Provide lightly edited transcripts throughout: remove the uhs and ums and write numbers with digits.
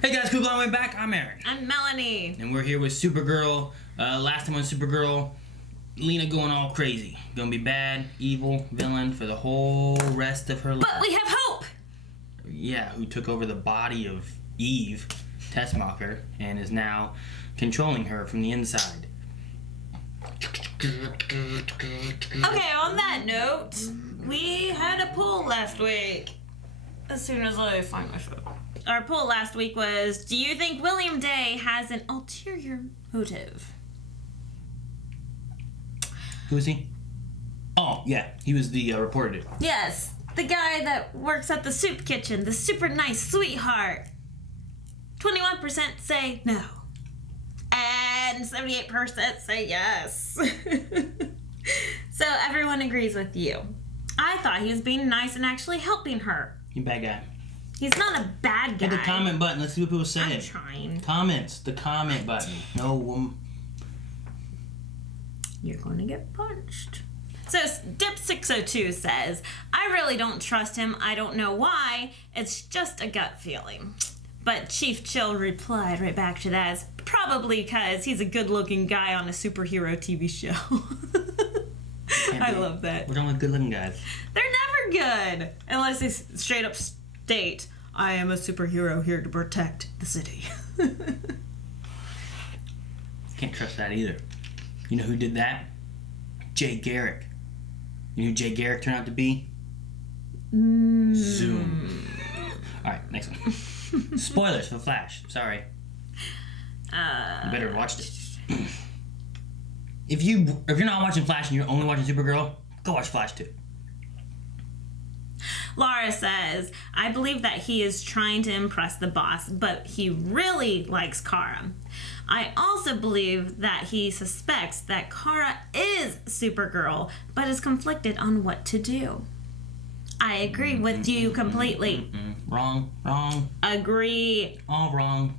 Hey guys, cool blonde way back. I'm Aaron. I'm Melanie. And we're here with Supergirl. Last time on Supergirl, Lena going all crazy. Gonna be bad, evil, villain for the whole rest of her life. But we have hope! Yeah, who took over the body of Eve, Tessmacher, and is now controlling her from the inside. Okay, on that note, we had a poll last week. As soon as I find my phone. Our poll last week was, do you think William Day has an ulterior motive? Who is he? Oh, yeah, he was the reporter dude. Yes, the guy that works at the soup kitchen, the super nice sweetheart. 21% say no. And 78% say yes. So everyone agrees with you. I thought he was being nice and actually helping her. You bad guy. He's not a bad guy. Hit the comment button. Let's see what people say. I'm trying. Comments. The comment button. No. You're going to get punched. So Dip602 says, I really don't trust him. I don't know why. It's just a gut feeling. But Chief Chill replied right back to that as, probably because he's a good-looking guy on a superhero TV show. I love that. We're talking about good-looking guys. They're never good. Unless they straight up state, I am a superhero here to protect the city. Can't trust that either. You know who did that? Jay Garrick. You know who Jay Garrick turned out to be? Zoom. Alright, next one. Spoilers for Flash. Sorry. You better watch this. If you're not watching Flash and you're only watching Supergirl, go watch Flash too. Laura says, I believe that he is trying to impress the boss, but he really likes Kara. I also believe that he suspects that Kara is Supergirl, but is conflicted on what to do. I agree with you completely. Wrong. Agree. All wrong.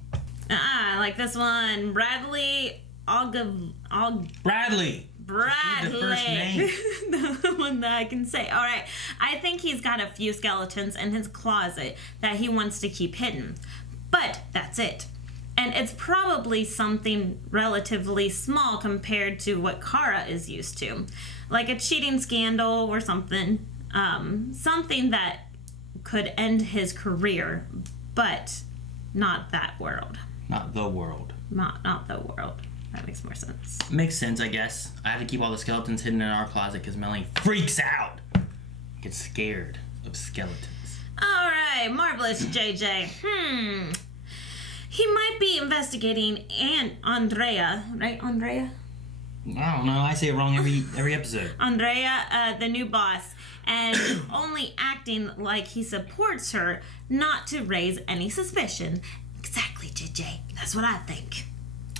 Like this one. Bradley. Bradley. Bradley. The first name. The one that I can say. All right. I think he's got a few skeletons in his closet that he wants to keep hidden. But that's it. And it's probably something relatively small compared to what Kara is used to. Like a cheating scandal or something. Something that could end his career, but not that world. Not the world. Not the world. That makes more sense. Makes sense, I guess. I have to keep all the skeletons hidden in our closet because Melanie freaks out. Gets scared of skeletons. All right, marvelous JJ. He might be investigating Andrea, right? Andrea? I don't know. I say it wrong every episode. Andrea, the new boss, and only acting like he supports her, not to raise any suspicion. Exactly, JJ. That's what I think.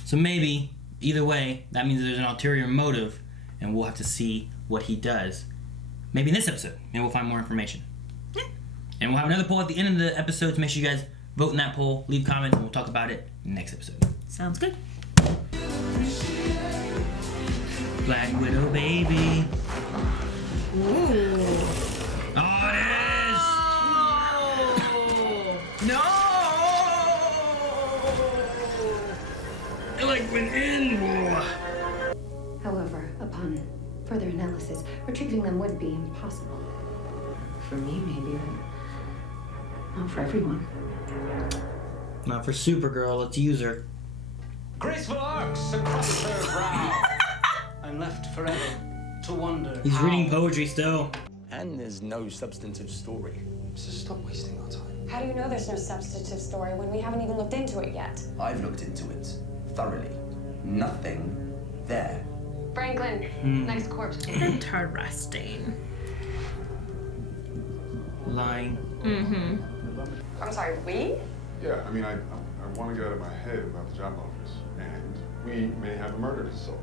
So maybe, either way, that means there's an ulterior motive, and we'll have to see what he does. Maybe in this episode. Maybe we'll find more information. Yeah. And we'll have another poll at the end of the episode to make sure you guys vote in that poll, leave comments, and we'll talk about it next episode. Sounds good. Black Widow, baby. Ooh. Oh, it is! No! It like went in, boy. However, upon further analysis, retrieving them would be impossible. For me, maybe, but not for everyone. Not for Supergirl, let's use her. Graceful arcs across her brow. I'm left forever to wonder. He's reading poetry still. And there's no substantive story. So stop wasting our time. How do you know there's no substantive story when we haven't even looked into it yet? I've looked into it thoroughly. Nothing there. Franklin, next corpse. Interesting. Lying. I'm sorry, we? Yeah, I mean, I want to get out of my head about the job offers, and we may have a murder to solve.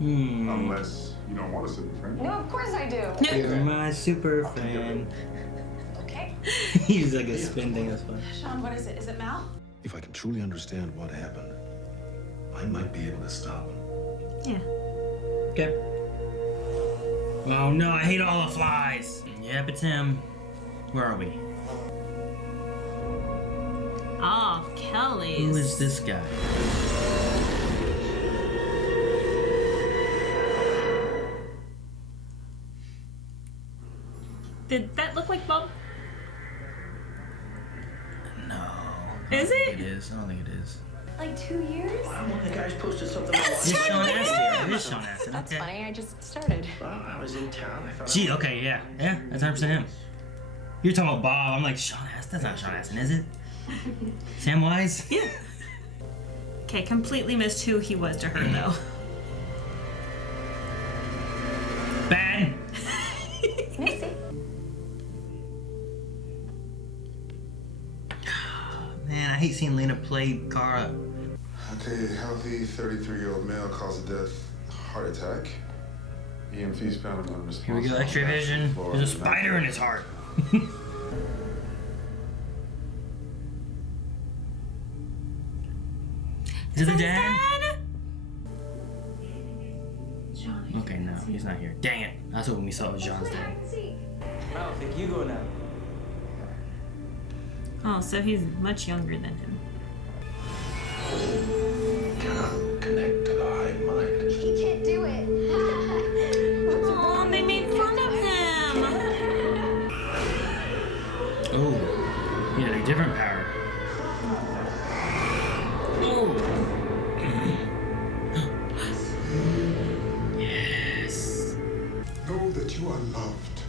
Unless you don't want to sit with Frank. No, of course I do. You're my super fan. Okay. He's like a spin thing, that's fun. Sean, what is it? Is it Mal? If I can truly understand what happened, I might be able to stop him. Yeah. Okay. Oh no, I hate all the flies. Yep, it's him. Where are we? Okay. Kelly's. Who is this guy? Did that look like Bob? No. Is it? It is. I don't think it is. Like 2 years? One of the guys posted something It's Sean Astin. It is Sean Astin. That's Okay. funny. I just started. Well, I was in town. I thought. Gee, okay, yeah. Yeah, that's 100% him. You're talking about Bob. I'm like, Sean Astin? That's not Sean Astin, is it? Samwise? Yeah. Okay, completely missed who he was to her, though. Bad. Missy. Man, I hate seeing Lena play Kara. Okay, healthy 33-year-old male cause of death, heart attack. EMTs found him unresponsive. Here we go, X-ray vision. There's a spider in his heart. Is it the dad? Okay, no, he's not here. Dang it. That's what we saw was John's dad. Well, think you go now. Oh, so he's much younger than him. Cannot connect to the hive mind. He can't do it. Oh, they made fun of him. Oh, he had a different power. Oh. Yes. Know that you are loved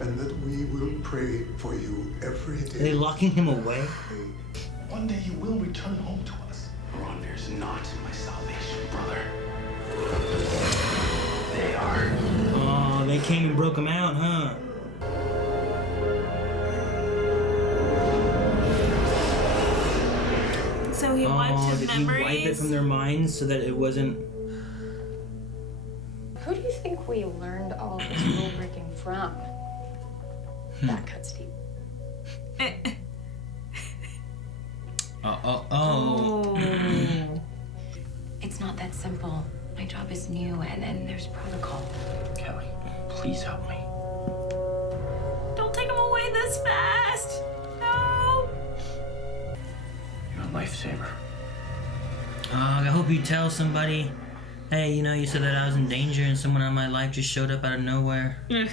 and that we will pray for you every day. Are they locking him away? One day you will return home to us. Ronvir's not my salvation, brother. They are. Oh, they came and broke him out, huh? So he wiped his did memories. he wipe it from their minds so that it wasn't... Who do you think we learned all of this rule breaking from? That cuts deep. Oh. It's not that simple. My job is new, and there's protocol. Kelly, please help me. Don't take him away this fast. No. You're a lifesaver. I hope you tell somebody, hey, you know, you said that I was in danger and someone in my life just showed up out of nowhere. If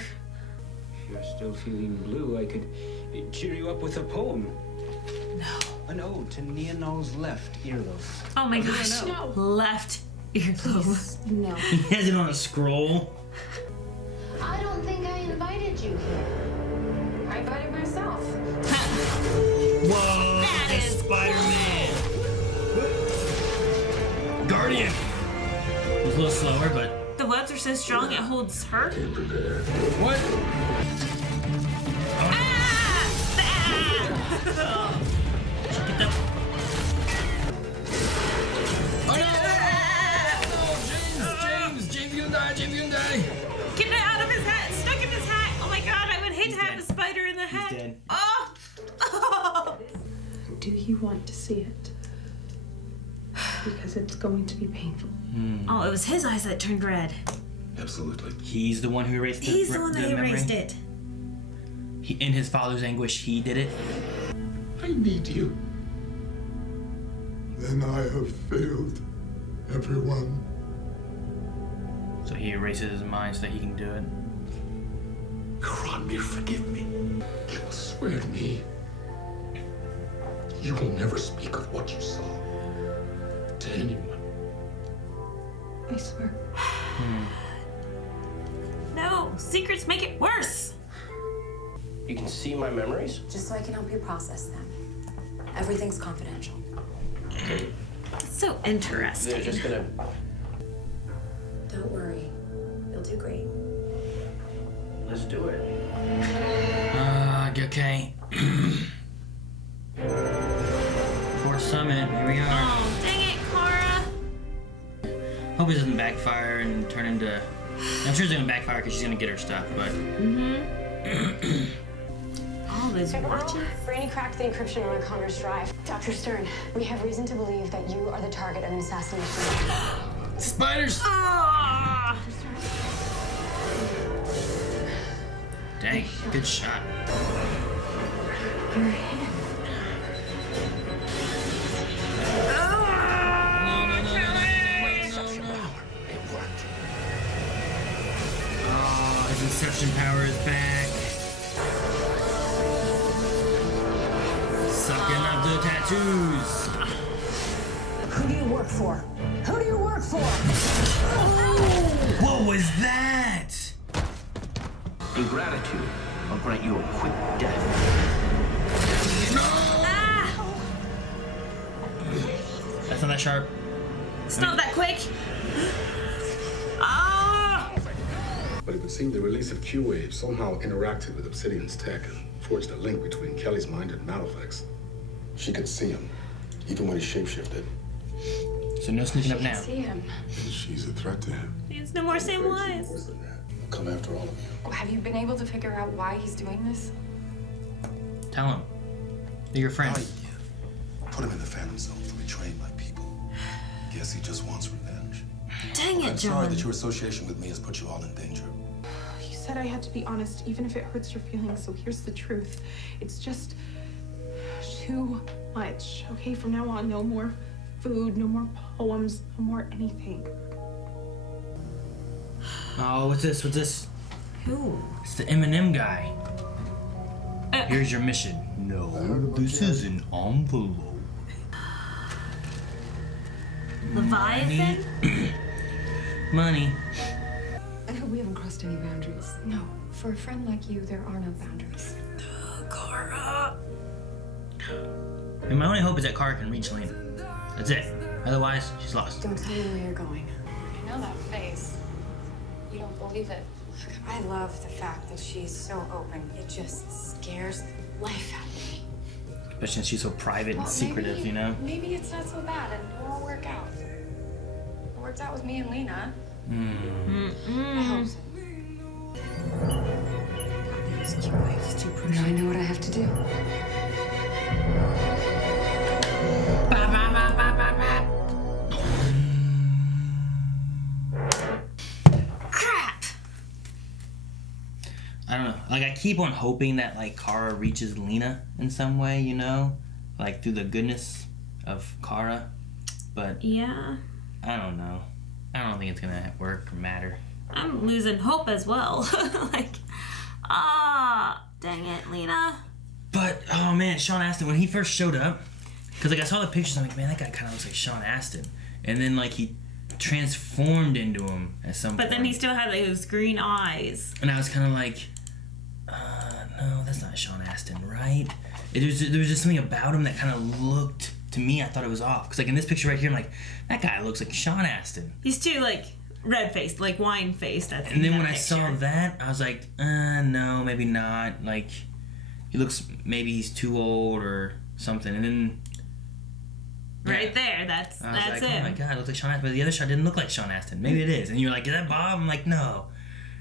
you're still feeling blue, I could cheer you up with a poem. No. An ode to Neonol's left earlobe. Oh my gosh. No. Left earlobe. No. He has it on a scroll. I don't think I invited you here. I invited myself. Whoa, That it's is Spider-Man. Guardian. It was a little slower, but... The webs are so strong it holds her. What? Ah! Get that... Oh no! James, you gonna die. Get it out of his hat! Stuck in his hat! Oh my god, I would hate to have a spider in the hat. He's dead. Oh! Oh! Do you want to see it? Because it's going to be painful. Oh, it was his eyes that turned red. Absolutely. He's the one who erased the He's the one that memory. erased it. He, in his father's anguish, he did it. I need you. Then I have failed everyone. So he erases his mind so that he can do it. Ronvir, forgive me. You will swear to me. You will never speak of what you saw to anyone. I swear. No, secrets make it worse. You can see my memories? Just so I can help you process them. Everything's confidential. It's so interesting. They're just gonna... Don't worry. You'll do great. Let's do it. Okay. Fourth summit, here we are. Oh, dang it, Kara. Hope it doesn't backfire and turn into... I'm sure it's gonna backfire because she's gonna get her stuff, but... All those watches. Brainy cracked the encryption on Connor's drive. Dr. Stern, we have reason to believe that you are the target of an assassination. Spiders! Ah! Dang, good shot. Destruction power is back. Sucking up the tattoos. Who do you work for? Who do you work for? What was that? In gratitude, I'll grant you a quick death. That's not that sharp. It's not that quick. Ah! But it would seem the release of Q-waves somehow interacted with Obsidian's tech and forged a link between Kelly's mind and Malefac's. She could see him, even when he shapeshifted. So no sneaking up now. See him. She's a threat to him. There's no more same lies. He'll come after all of you. Have you been able to figure out why he's doing this? Tell him. They're your friends. Put him in the Phantom Zone for betraying my people. Guess he just wants revenge. Dang it, I'm John. sorry that your association with me has put you all in danger. You said I had to be honest, even if it hurts your feelings, so here's the truth. It's just too much. Okay, from now on, no more food, no more poems, no more anything. Oh, what's this? What's this? Who? It's the Eminem guy. Here's your mission. No, this is an envelope. Leviathan? Money. I hope we haven't crossed any boundaries. No, for a friend like you, there are no boundaries. Kara. And my only hope is that Kara can reach Lena. That's it. Otherwise, she's lost. Don't tell me where you're going. I know that face. You don't believe it. I love the fact that she's so open. It just scares the life out of me. Especially since she's so private and secretive, maybe, you know? Maybe it's not so bad and it'll all work out. It worked out with me and Lena. I hope so. This Q-wave's too pretty. Now I know what I have to do. Crap! I don't know. Like, I keep on hoping that, like, Kara reaches Lena in some way, you know? Like, through the goodness of Kara. But, Yeah. I don't know. I don't think it's gonna work or matter. I'm losing hope as well. Like, dang it, Lena. But, oh man, Sean Astin, when he first showed up, because, like, I saw the pictures, I'm like, man, that guy kind of looks like Sean Astin. And then, like, he transformed into him at some point. But then he still had like, those green eyes. And I was kind of like, no, that's not Sean Astin, right? There was just something about him that kind of looked, to me, I thought it was off. Because, like, in this picture right here, I'm like, that guy looks like Sean Astin. He's too, like, red-faced, like wine-faced. And then when I saw that, I was like, no, maybe not. Like, he looks, maybe he's too old or something. And then... Right there, that's like, it. Oh my god, it looks like Sean Astin. But the other shot didn't look like Sean Astin. Maybe it is. And you're like, is that Bob? I'm like, no.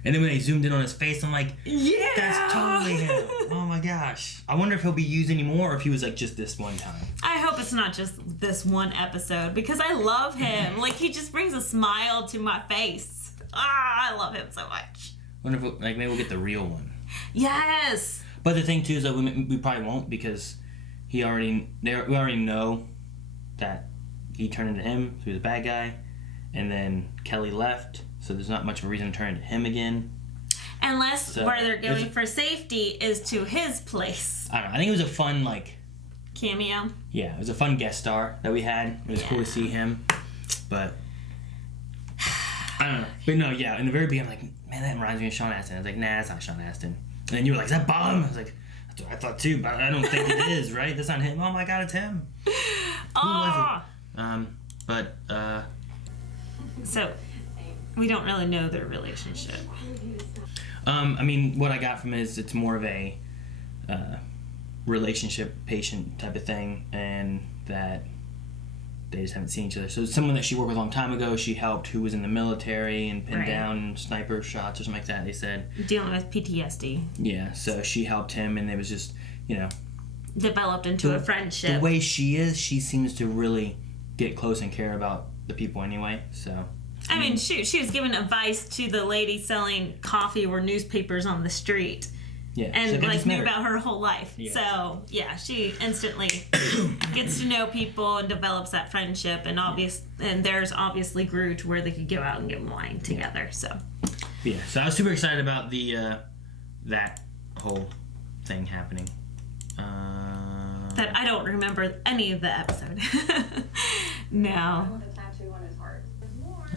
And then when they zoomed in on his face, I'm like, yeah, that's totally him. Oh my gosh. I wonder if he'll be used anymore or if he was like just this one time. I hope it's not just this one episode because I love him. Like, he just brings a smile to my face. I love him so much. I wonder if maybe we'll get the real one. Yes. But the thing too is that we probably won't because we already know that he turned into him, so he was a bad guy, and then Kelly left, so there's not much of a reason to turn into him again. Unless where they're going for safety is to his place. I don't know. I think it was a fun, like... cameo. Yeah, it was a fun guest star that we had. It was cool to see him, but... I don't know. But no, yeah, in the very beginning, I'm like, man, that reminds me of Sean Astin. I was like, nah, that's not Sean Astin. And then you were like, is that Bob? I was like, that's what I thought too, but I don't think it is, right? That's not him. Oh my god, it's him. Who was it? So, we don't really know their relationship. I mean, what I got from it is it's more of a relationship patient type of thing, and that they just haven't seen each other. So it's someone that she worked with a long time ago. She helped who was in the military and pinned down sniper shots or something like that, they said. Dealing with PTSD. Yeah, so she helped him, and it was just, you know... developed into a friendship. The way she is, she seems to really get close and care about the people anyway, so... I mean, shoot, she was giving advice to the lady selling coffee or newspapers on the street. Yeah. And, like, knew about her whole life. Yeah. So, yeah, she instantly gets to know people and develops that friendship. And theirs obviously grew to where they could go out and get wine together. So, Yeah, so I was super excited about the that whole thing happening. That I don't remember any of the episode. No. With a tattoo on his heart.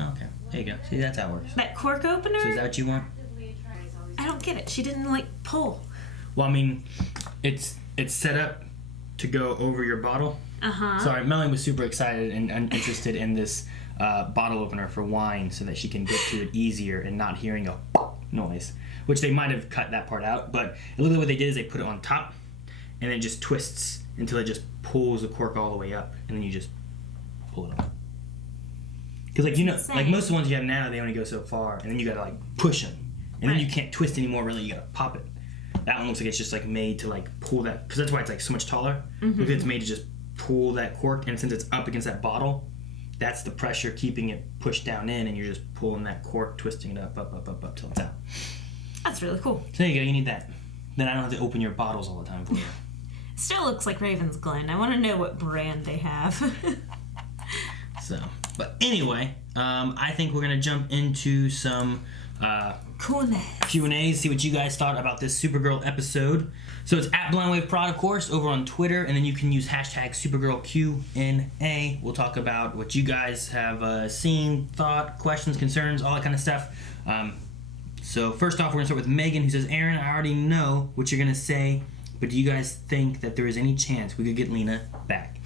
Okay, there you go. See, that's how it works. That cork opener? So is that what you want? I don't get it. She didn't like pull. Well, I mean, it's set up to go over your bottle. Uh-huh. Sorry, Melanie was super excited and interested in this bottle opener for wine so that she can get to it easier and not hearing a noise, which they might have cut that part out, but it looked like what they did is they put it on top and it just twists until it just pulls the cork all the way up, and then you just pull it off. Because, like, you know, like most of the ones you have now, they only go so far, and then you gotta, like, push them. And then you can't twist anymore, really, you gotta pop it. That one looks like it's just, like, made to, like, pull that, because that's why it's, like, so much taller. Because it's made to just pull that cork, and since it's up against that bottle, that's the pressure keeping it pushed down in, and you're just pulling that cork, twisting it up till it's out. That's really cool. So there you go, you need that. Then I don't have to open your bottles all the time for you. Still looks like Raven's Glen. I want to know what brand they have. So, but anyway, I think we're gonna jump into some Q&As, see what you guys thought about this Supergirl episode. So it's at BlindWaveProd, of course, over on Twitter, and then you can use hashtag SupergirlQNA. We'll talk about what you guys have seen, thought, questions, concerns, all that kind of stuff. So first off, we're gonna start with Megan, who says, Aaron, I already know what you're gonna say, but do you guys think that there is any chance we could get Lena back?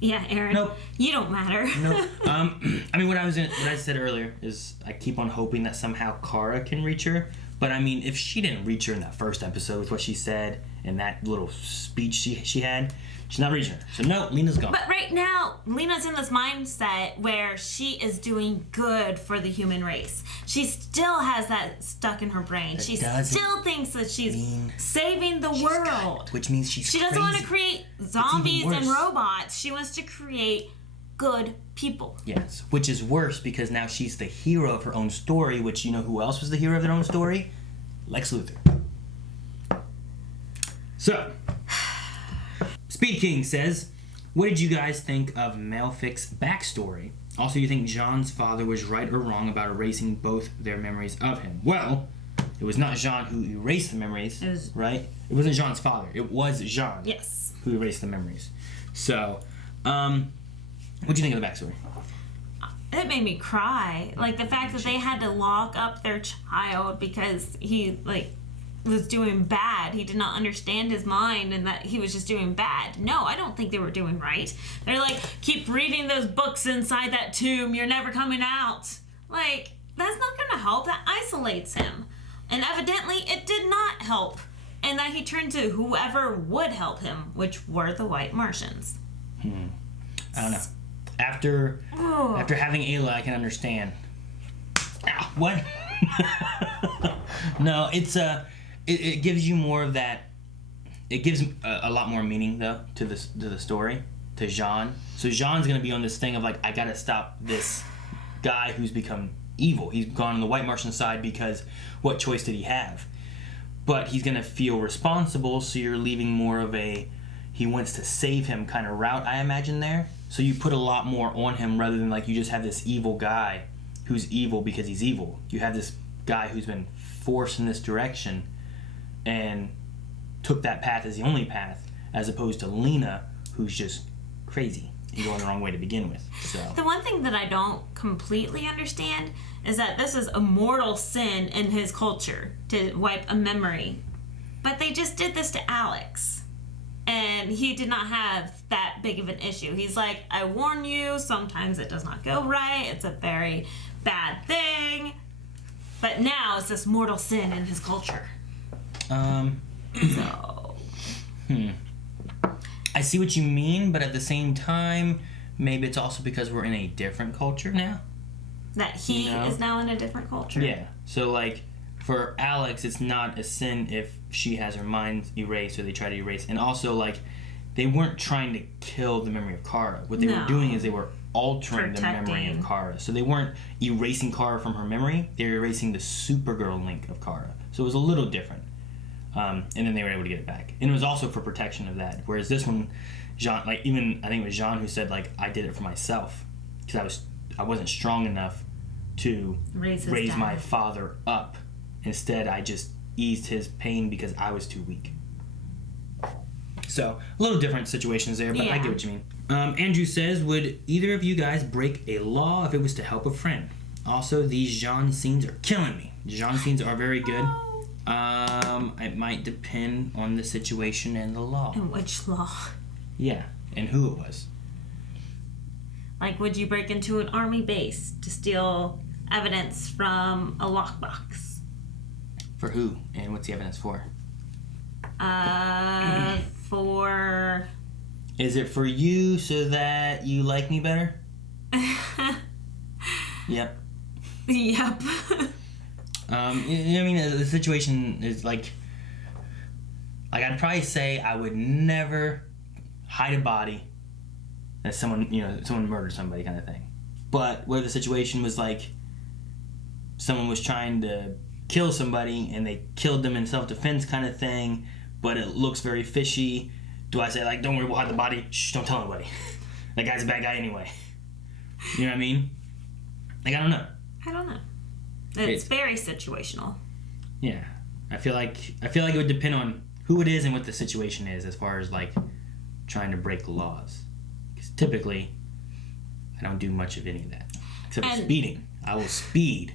Yeah, Aaron. Nope. You don't matter. Nope. I mean, what I said earlier is I keep on hoping that somehow Kara can reach her. But I mean, if she didn't reach her in that first episode with what she said and that little speech she had, she's not reaching her. So no, Lena's gone. But right now, Lena's in this mindset where she is doing good for the human race. She still has that stuck in her brain. She still thinks that she's saving the world. Good, which means she doesn't want to create zombies and robots. She wants to create good people. Yes, which is worse because now she's the hero of her own story, which you know who else was the hero of their own story? Lex Luthor. So, Speed King says, what did you guys think of Malefic's backstory? Also, do you think Jean's father was right or wrong about erasing both their memories of him? Well, it was not Jean who erased the memories, right? It wasn't Jean's father. It was Jean who erased the memories. So, what do you think of the backstory? It made me cry. Like, the fact that they had to lock up their child because he, like, was doing bad. He did not understand his mind and that he was just doing bad. No, I don't think they were doing right. They're like, keep reading those books inside that tomb. You're never coming out. Like, that's not going to help. That isolates him. And evidently, it did not help. And that he turned to whoever would help him, which were the White Martians. I don't know. After having Ayla, I can understand. Ow, what? No, it's it gives you more of that. It gives a lot more meaning though to the story, to Jean. So Jean's gonna be on this thing of like, I gotta stop this guy who's become evil. He's gone on the White Martian side because what choice did he have? But he's gonna feel responsible. So you're leaving more of a he wants to save him kind of route, I imagine there. So you put a lot more on him rather than like you just have this evil guy who's evil because he's evil. You have this guy who's been forced in this direction and took that path as the only path, as opposed to Lena, who's just crazy and going the wrong way to begin with. So the one thing that I don't completely understand is that this is a mortal sin in his culture to wipe a memory. But they just did this to Alex. And he did not have that big of an issue. He's like, I warn you, sometimes it does not go right. It's a very bad thing. But now it's this mortal sin in his culture. So. I see what you mean, but at the same time, maybe it's also because we're in a different culture now. That he is now in a different culture? Yeah. So, like, for Alex, it's not a sin if she has her mind erased or they try to erase. And also, like, they weren't trying to kill the memory of Kara. What they were doing is they were altering the memory of Kara. So they weren't erasing Kara from her memory. They were erasing the Supergirl link of Kara. So it was a little different. And then they were able to get it back. And it was also for protection of that. Whereas this one, Jean, like, even I think it was Jean who said, like, I did it for myself because I wasn't strong enough to raise my father up. Instead, I just eased his pain because I was too weak. So, a little different situations there, but I get what you mean. Andrew says, would either of you guys break a law if it was to help a friend? Also, these genre scenes are killing me. Genre scenes are very good. It might depend on the situation and the law. And which law? Yeah, and who it was. Like, would you break into an army base to steal evidence from a lockbox? For who? And what's the evidence for? For... Is it for you so that you like me better? Yep. Yep. I mean, the situation is like I'd probably say I would never hide a body that someone murdered somebody kind of thing. But where the situation was like someone was trying to kill somebody and they killed them in self-defense kind of thing, but it looks very fishy. Do I say, like, don't worry, we'll hide the body? Shh, don't tell anybody. That guy's a bad guy anyway. You know what I mean? Like, I don't know. It's very situational. Yeah. I feel like it would depend on who it is and what the situation is as far as, like, trying to break laws. Because typically, I don't do much of any of that. Except for speeding. I will speed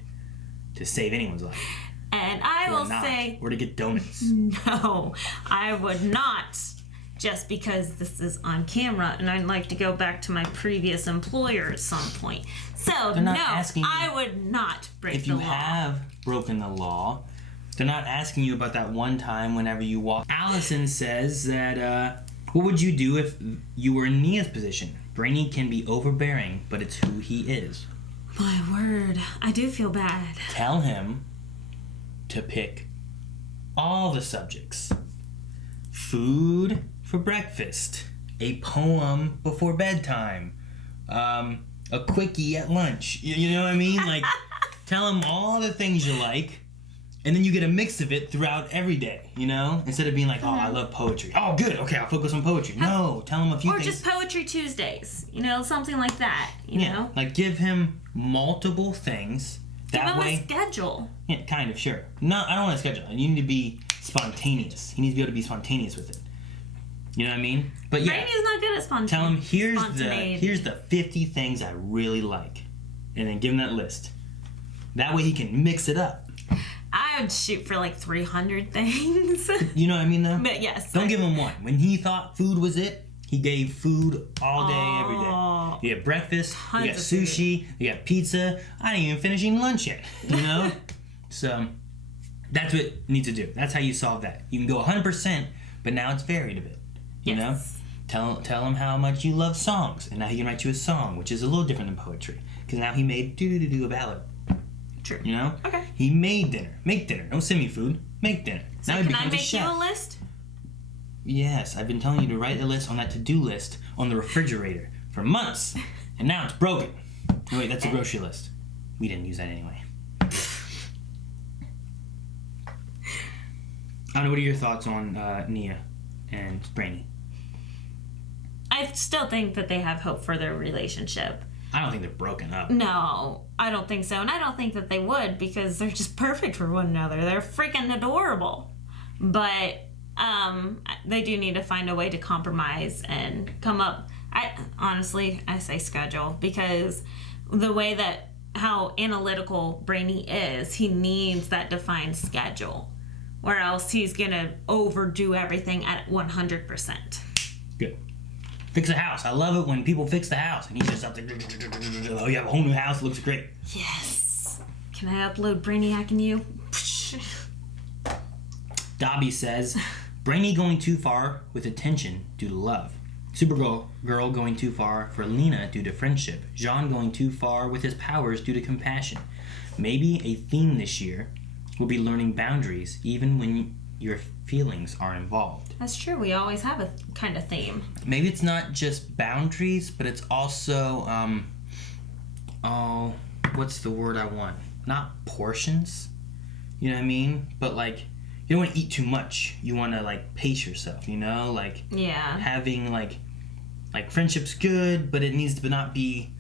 to save anyone's life. And I will say... Or to get donuts. No, I would not. Just because this is on camera and I'd like to go back to my previous employer at some point. So, no, I would not break the law. If you have broken the law, they're not asking you about that one time whenever you walk. Allison says that, what would you do if you were in Nia's position? Brainy can be overbearing, but it's who he is. My word, I do feel bad. Tell him to pick all the subjects. Food for breakfast, a poem before bedtime, a quickie at lunch. You know what I mean? Like, tell him all the things you like, and then you get a mix of it throughout every day, you know? Instead of being like, oh, I love poetry. Oh, good, okay, I'll focus on poetry. No, tell him a few things. Or just Poetry Tuesdays, something like that, you know? Like, give him multiple things. Give him a schedule. Yeah, kind of, sure. No, I don't want a schedule. You need to be spontaneous. He needs to be able to be spontaneous with it. You know what I mean? But yeah, Brainy's not good at spontaneity. Tell him here's the 50 things I really like, and then give him that list. That way he can mix it up. I would shoot for like 300 things. You know what I mean, though? But yes. Don't give him one. When he thought food was it, he gave food all day, every day. You got breakfast, you got sushi, you got pizza. I ain't even finishing lunch yet. You know? So that's what you need to do. That's how you solve that. You can go 100%, but now it's varied a bit. You know, tell him how much you love songs, and now he can write you a song, which is a little different than poetry, because now he made a ballad. True. You know. Okay. He made dinner. Make dinner. Don't send me food. Make dinner. So now can I make you a list? Yes, I've been telling you to write a list on that to-do list on the refrigerator for months, and now it's broken. Oh, wait, that's a grocery list. We didn't use that anyway. I don't know. What are your thoughts on Nia and Brainy? I still think that they have hope for their relationship. I don't think they're broken up. No, I don't think so. And I don't think that they would, because they're just perfect for one another. They're freaking adorable. But they do need to find a way to compromise and come up. I say schedule, because the way that how analytical Brainy is, he needs that defined schedule, or else he's going to overdo everything at 100%. Good. Fix a house. I love it when people fix the house and he's just up there. Oh, you have a whole new house. It looks great. Yes. Can I upload Brainiac and you? Dobby says, Brainy going too far with attention due to love. Supergirl going too far for Lena due to friendship. Jean going too far with his powers due to compassion. Maybe a theme this year will be learning boundaries even when your feelings are involved. That's true. We always have a kind of theme. Maybe it's not just boundaries, but it's also, what's the word I want? Not portions. You know what I mean? But like, you don't want to eat too much. You want to like pace yourself, you know? Like, yeah. Having like friendship's good, but it needs to not be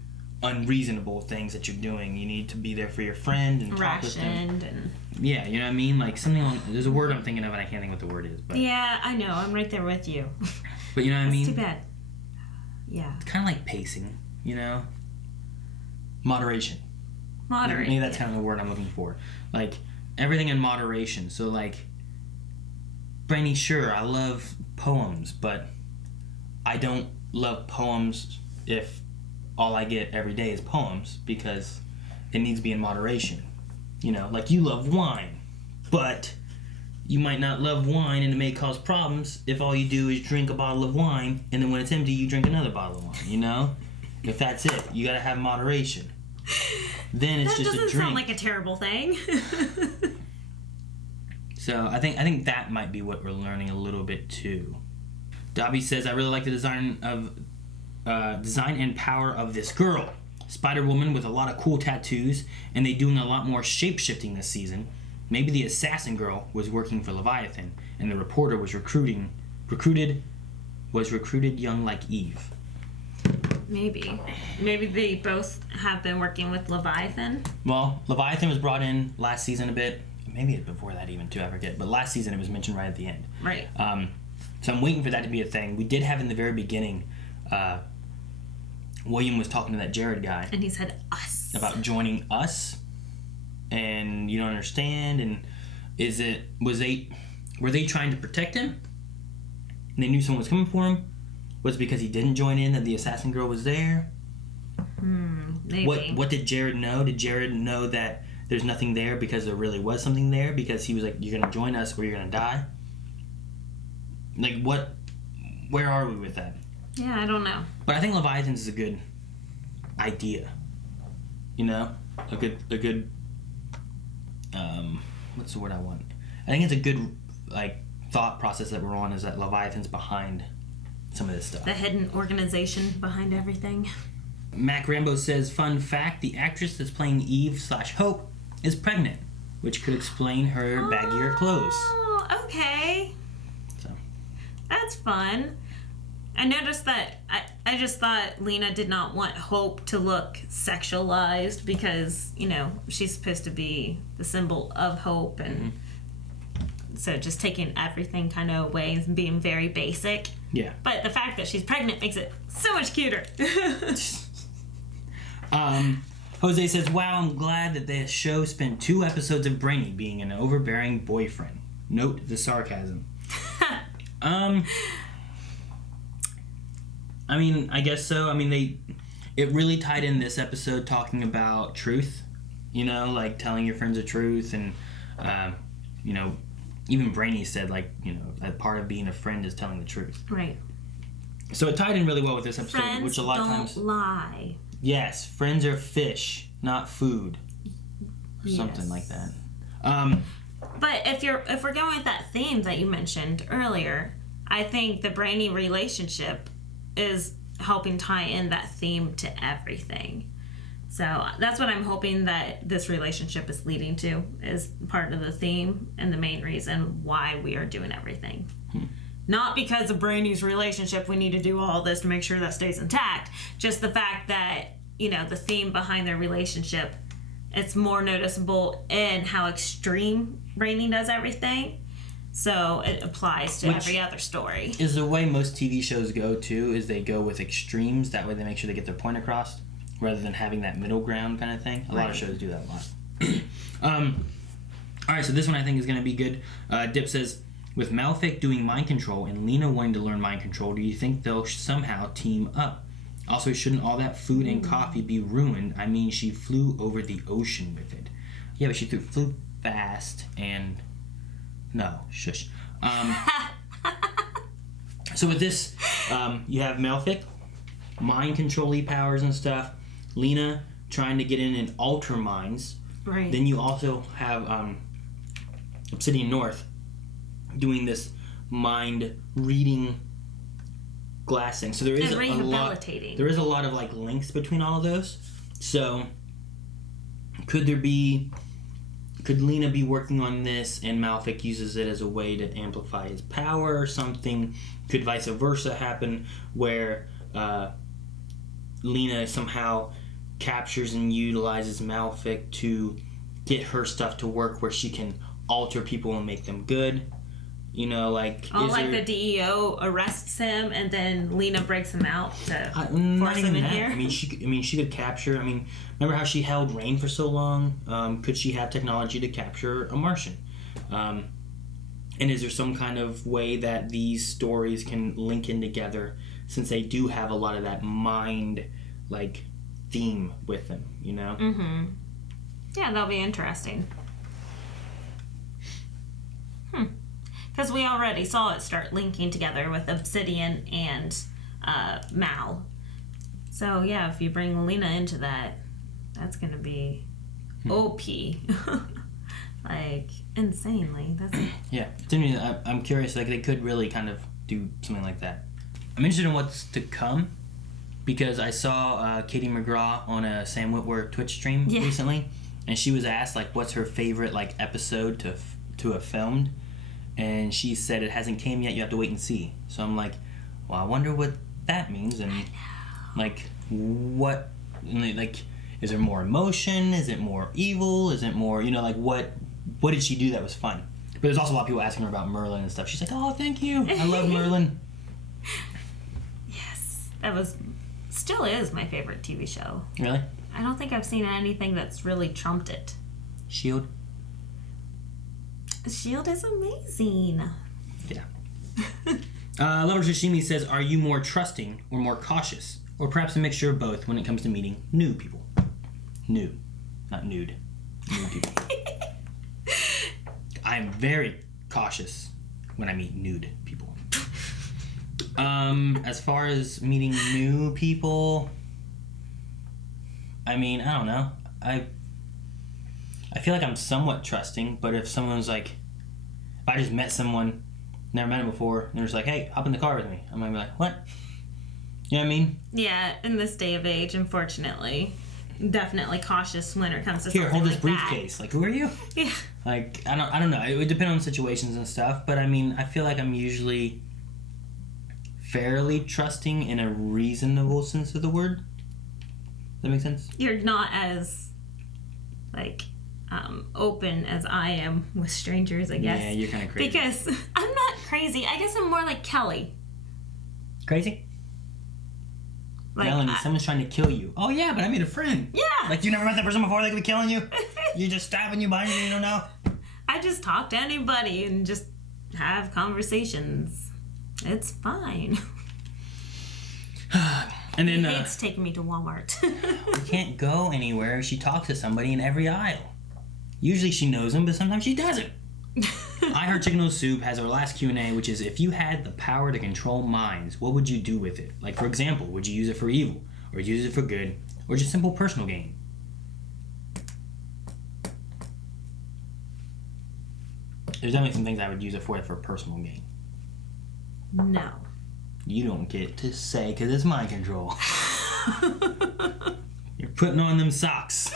unreasonable things that you're doing. You need to be there for your friend and talk with them. Rationed and... Yeah, you know what I mean? Like something on... There's a word I'm thinking of and I can't think what the word is. But yeah, I know. I'm right there with you. But you know what I mean? It's too bad. Yeah. It's kind of like pacing, you know? Moderation. Moderate. Maybe that's kind of the word I'm looking for. Like, everything in moderation. So, like, Brainy, sure, I love poems, but I don't love poems if all I get every day is poems, because it needs to be in moderation. You know, like you love wine, but you might not love wine and it may cause problems if all you do is drink a bottle of wine and then when it's empty you drink another bottle of wine, you know? If that's it, you gotta have moderation. Then it's that just a drink. That doesn't sound like a terrible thing. So I think that might be what we're learning a little bit too. Dobby says, I really like the design and power of this girl. Spider-Woman with a lot of cool tattoos, and they doing a lot more shape-shifting this season. Maybe the assassin girl was working for Leviathan, and the reporter was recruited young like Eve. Maybe they both have been working with Leviathan. Well, Leviathan was brought in last season a bit. Maybe before that even too, I forget. But last season it was mentioned right at the end. Right. So I'm waiting for that to be a thing. We did have in the very beginning, William was talking to that Jared guy. And he said us. About joining us. And you don't understand. And were they trying to protect him? And they knew someone was coming for him? Was it because he didn't join in that the assassin girl was there? Maybe. What did Jared know? Did Jared know that there's nothing there because there really was something there? Because he was like, you're going to join us or you're going to die? Like, where are we with that? Yeah, I don't know. But I think Leviathan's is a good idea. You know? A good what's the word I want? I think it's a good, like, thought process that we're on, is that Leviathan's behind some of this stuff. The hidden organization behind everything. Mac Rambo says, fun fact, the actress that's playing Eve/Hope is pregnant, which could explain her baggier clothes. Oh, okay. So. That's fun. I noticed that I just thought Lena did not want Hope to look sexualized because, you know, she's supposed to be the symbol of hope, and so just taking everything kind of away and being very basic. Yeah. But the fact that she's pregnant makes it so much cuter. Jose says, wow, I'm glad that the show spent 2 episodes of Brainy being an overbearing boyfriend. Note the sarcasm. I mean, I guess so. I mean, it really tied in this episode talking about truth, you know, like telling your friends the truth, and, you know, even Brainy said, like, you know, that part of being a friend is telling the truth. Right. So it tied in really well with this episode, Friends which a lot of times... don't lie. Yes, friends are fish, not food. Or something like that. But if we're going with that theme that you mentioned earlier, I think the Brainy relationship is helping tie in that theme to everything. So that's what I'm hoping that this relationship is leading to, is part of the theme and the main reason why we are doing everything. Not because of Brainy's relationship, we need to do all this to make sure that stays intact. Just the fact that, you know, the theme behind their relationship, it's more noticeable in how extreme Brainy does everything. So it applies to every other story. Is the way most TV shows go, too, is they go with extremes. That way they make sure they get their point across, rather than having that middle ground kind of thing. A lot of shows do that a lot. All right, so this one I think is going to be good. Dip says, with Malefic doing mind control and Lena wanting to learn mind control, do you think they'll somehow team up? Also, shouldn't all that food and coffee be ruined? I mean, she flew over the ocean with it. Yeah, but she flew fast and... No, shush. So with this, you have Malefic, mind control powers and stuff. Lena trying to get in and alter minds. Right. Then you also have Obsidian North doing this mind reading glass thing. So there is a lot. There is a lot of like links between all of those. So could Lena be working on this and Malefic uses it as a way to amplify his power or something? Could vice versa happen where Lena somehow captures and utilizes Malefic to get her stuff to work where she can alter people and make them good. You know, like... the DEO arrests him and then Lena breaks him out to force him in that. here? I mean, she could capture... I mean, remember how she held Rain for so long? Could she have technology to capture a Martian? And is there some kind of way that these stories can link in together, since they do have a lot of that mind, like, theme with them, you know? Mm-hmm. Yeah, that'll be interesting. Because we already saw it start linking together with Obsidian and Mal. So, yeah, if you bring Lena into that, that's going to be OP. Like, insanely. That's Yeah. I'm curious. Like, they could really kind of do something like that. I'm interested in what's to come, because I saw Katie McGraw on a Sam Witwer Twitch stream recently, and she was asked, like, what's her favorite, like, episode to have filmed, and she said it hasn't came yet, you have to wait and see. So I'm like, well, I wonder what that means, and, like, what, like, is there more emotion? Is it more evil? Is it more, you know, like, what did she do that was fun? But there's also a lot of people asking her about Merlin and stuff. She's like, oh, thank you. I love Merlin. Yes. That still is my favorite TV show. Really? I don't think I've seen anything that's really trumped it. S.H.I.E.L.D.? S.H.I.E.L.D. is amazing. Yeah. Lover Sashimi says, are you more trusting or more cautious? Or perhaps a mixture of both when it comes to meeting new people? New. Not nude. New people. I'm very cautious when I meet nude people. As far as meeting new people, I mean, I don't know. I feel like I'm somewhat trusting, but if someone's like, if I just met someone, never met him before, and they're just like, hey, hop in the car with me, I might be like, what? You know what I mean? Yeah, in this day of age, unfortunately, definitely cautious when it comes to Here, something hold this like briefcase. that. Like, who are you? Yeah. Like, I don't know. It would depend on situations and stuff, but I mean, I feel like I'm usually fairly trusting in a reasonable sense of the word. Does that make sense? You're not as, like, open as I am with strangers, I guess. Yeah, you're kind of crazy. Because I'm not crazy. I guess I'm more like Kelly. Crazy? Like, Melanie, someone's trying to kill you. Oh, yeah, but I made a friend. Yeah. Like, you never met that person before, they could be killing you? You're just stabbing you behind you, you don't know? I just talk to anybody and just have conversations. It's fine. And then He hates taking me to Walmart. we can't go anywhere if she talks to somebody in every aisle. Usually she knows them, but sometimes she doesn't. I Heard Chicken Noodle Soup has our last Q&A, which is, if you had the power to control minds, what would you do with it? Like, for example, would you use it for evil? Or use it for good? Or just simple personal gain? There's definitely some things I would use it for personal gain. No. You don't get to say, because it's mind control. You're putting on them socks.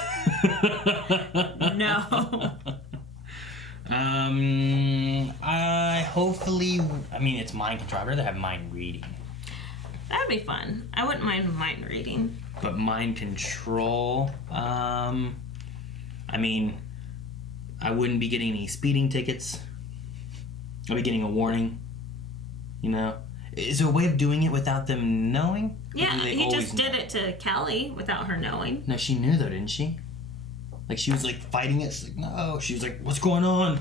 No. I mean, it's mind control. I'd rather have mind reading. That'd be fun. I wouldn't mind reading. But mind control, I mean, I wouldn't be getting any speeding tickets. I'd be getting a warning, you know? Is there a way of doing it without them knowing? Yeah, he just did it to Kelly without her knowing. No, she knew though, didn't she? Like, she was like fighting it. She's like, no. She was like, what's going on?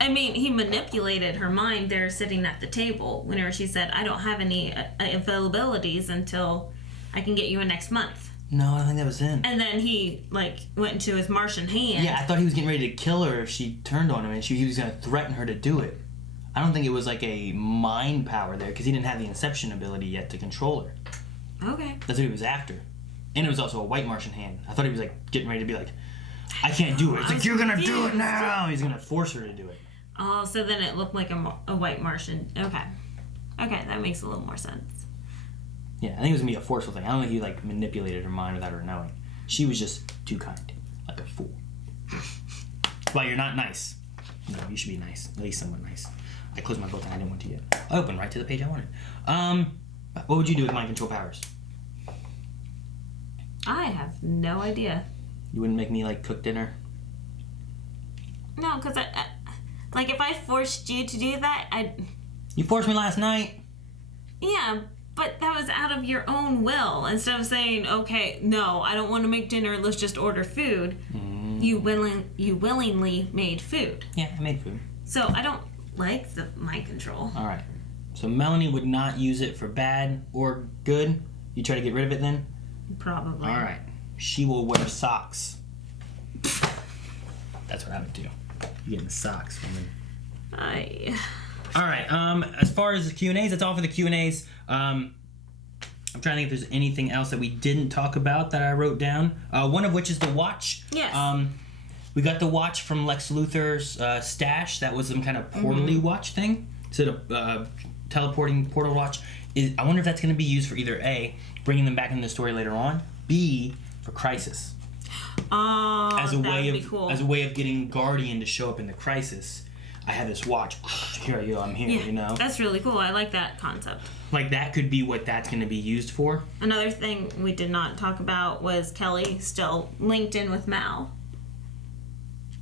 I mean, he manipulated her mind there sitting at the table whenever she said, I don't have any availabilities until I can get you in next month. No, I don't think that was in. And then he, like, went into his Martian hand. Yeah, I thought he was getting ready to kill her if she turned on him, and he was going to threaten her to do it. I don't think it was like a mind power there, because he didn't have the Inception ability yet to control her. Okay. That's what he was after. And it was also a white Martian hand. I thought he was like getting ready to be like, I can't do it. It's like, you're going to do it now. He's going to force her to do it. Oh, so then it looked like a white Martian. Okay. Okay, that makes a little more sense. Yeah, I think it was going to be a forceful thing. I don't think he like manipulated her mind without her knowing. She was just too kind. Like a fool. Well, you're not nice. No, you should be nice. At least somewhat nice. I closed my book and I didn't want to yet. I opened right to the page I wanted. What would you do with mind control powers? I have no idea. You wouldn't make me, like, cook dinner? No, because like, if I forced you to do that, You forced me last night. Yeah, but that was out of your own will. Instead of saying, okay, no, I don't want to make dinner, let's just order food. You willingly made food. Yeah, I made food. So I don't like the mind control. All right. So Melanie would not use it for bad or good. You try to get rid of it then? Probably. All right. She will wear socks. That's what I would do. You getting socks, woman. All right. As far as the Q&As, that's all for the Q&As. I'm trying to think if there's anything else that we didn't talk about that I wrote down. One of which is the watch. Yes. We got the watch from Lex Luthor's stash. That was some kind of portal-y watch thing. Instead of teleporting portal watch. I wonder if that's going to be used for either A, bringing them back into the story later on, B, for Crisis. That would be cool. As a way of getting Guardian to show up in the Crisis. I have this watch. Here you go. I'm here. Yeah, you know. That's really cool. I like that concept. Like that could be what that's going to be used for. Another thing we did not talk about was Kelly still linked in with Mal.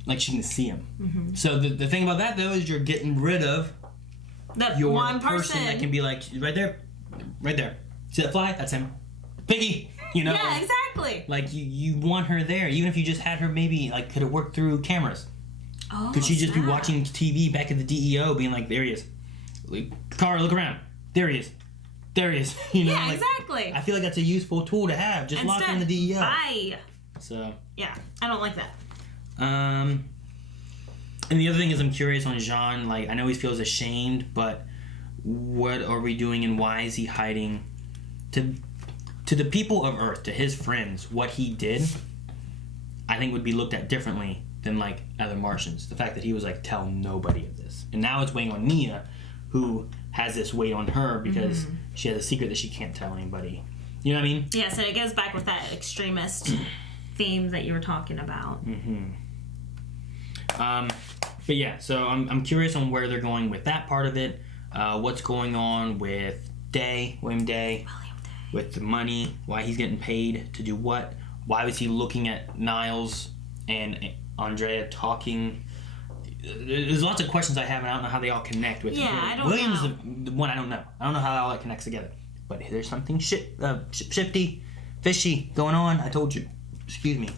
Like she can see him. So the thing about that though is you're getting rid of your one person that can be like right there. See that fly? That's him. Piggy. You know. Yeah, exactly. Like you want her there, even if you just had her maybe like could have worked through cameras. Oh, could she just be watching TV back at the DEO, being like, "There he is, like, Kara, look around. There he is, there he is." You know, yeah, like, exactly. I feel like that's a useful tool to have. Just lock in the DEO. Bye. So. Yeah, I don't like that. And the other thing is, I'm curious on Jean. Like, I know he feels ashamed, but what are we doing, and why is he hiding? To the people of Earth, to his friends, what he did, I think would be looked at differently than like other Martians. The fact that he was like, tell nobody of this. And now it's weighing on Mia, who has this weight on her because she has a secret that she can't tell anybody. You know what I mean? Yeah, so it goes back with that extremist theme that you were talking about. But yeah, so I'm curious on where they're going with that part of it. What's going on with William Day, with the money, why he's getting paid to do what, why was he looking at Niles and Andrea talking. There's lots of questions I have, and I don't know how they all connect with. Yeah, I don't William's know. the one I don't know. I don't know how all that connects together. But there's something shifty, fishy going on. I told you. Excuse me.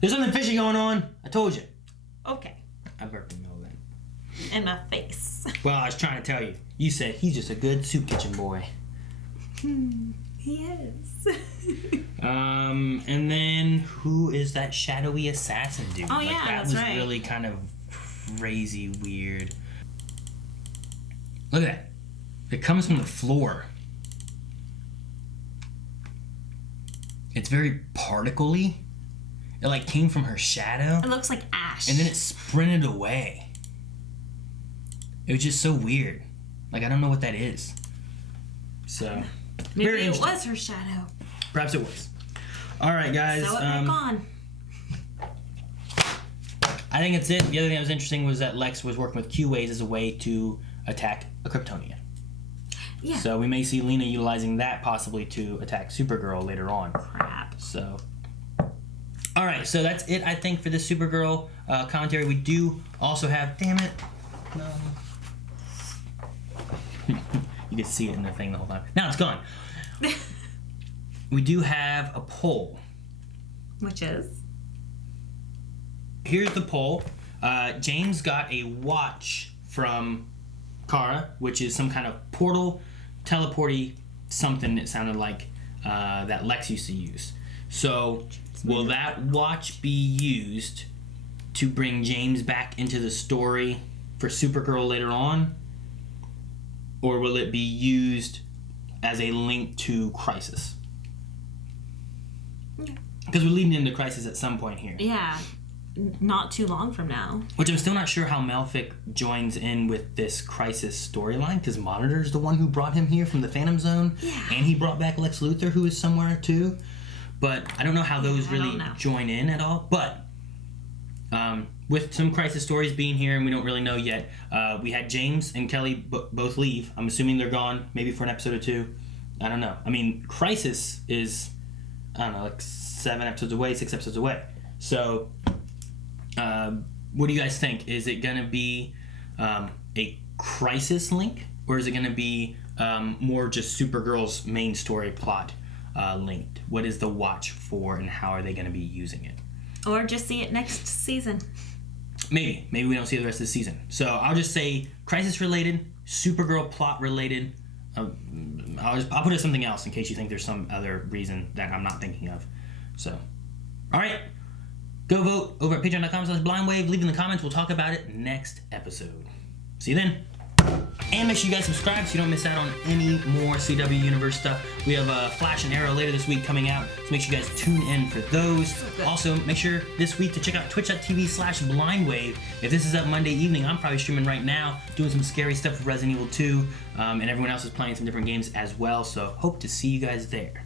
There's something fishy going on. I told you. Okay. I burped in the middle of that. In my face. Well, I was trying to tell you. You said he's just a good soup kitchen boy. He is. And then who is that shadowy assassin dude? Oh, yeah, that that's was right. really kind of crazy weird. Look at that. It comes from the floor. It's very particle-y. It like came from her shadow. It looks like ash. And then it sprinted away. It was just so weird. Like, I don't know what that is. So, Maybe very it interesting. was her shadow. Perhaps it was. All right, guys. Sew it back on. I think that's it. The other thing that was interesting was that Lex was working with Q-Ways as a way to attack a Kryptonian. Yeah. So we may see Lena utilizing that possibly to attack Supergirl later on. Crap. So, all right. So that's it, I think, for the Supergirl commentary. We do also have. Damn it. No. You can see it in the thing the whole time. Now it's gone. We do have a poll. Which is? Here's the poll. James got a watch from Kara, which is some kind of portal, teleporty, something it sounded like that Lex used to use. So, will that watch be used to bring James back into the story for Supergirl later on? Or will it be used as a link to Crisis? Because we're leading into Crisis at some point here. Yeah. Not too long from now. Which I'm still not sure how Malefic joins in with this Crisis storyline, because Monitor's the one who brought him here from the Phantom Zone. Yeah. And he brought back Lex Luthor, who is somewhere too. But I don't know how those really join in at all. But with some Crisis stories being here, and we don't really know yet, we had James and Kelly both leave. I'm assuming they're gone, maybe for an episode or two. I don't know. I mean, Crisis is I don't know, like 7 episodes away, 6 episodes away. So, what do you guys think? Is it gonna be a crisis link, or is it gonna be more just Supergirl's main story plot linked? What is the watch for, and how are they gonna be using it? Or just see it next season. Maybe we don't see it the rest of the season. So I'll just say crisis related, Supergirl plot related. I'll put it something else in case you think there's some other reason that I'm not thinking of. So, all right, go vote over at patreon.com/blindwave. Leave in the comments. We'll talk about it next episode. See you then. And make sure you guys subscribe so you don't miss out on any more CW Universe stuff. We have Flash and Arrow later this week coming out, so make sure you guys tune in for those. Also, make sure this week to check out twitch.tv/blindwave. If this is up Monday evening, I'm probably streaming right now, doing some scary stuff with Resident Evil 2, and everyone else is playing some different games as well, so hope to see you guys there.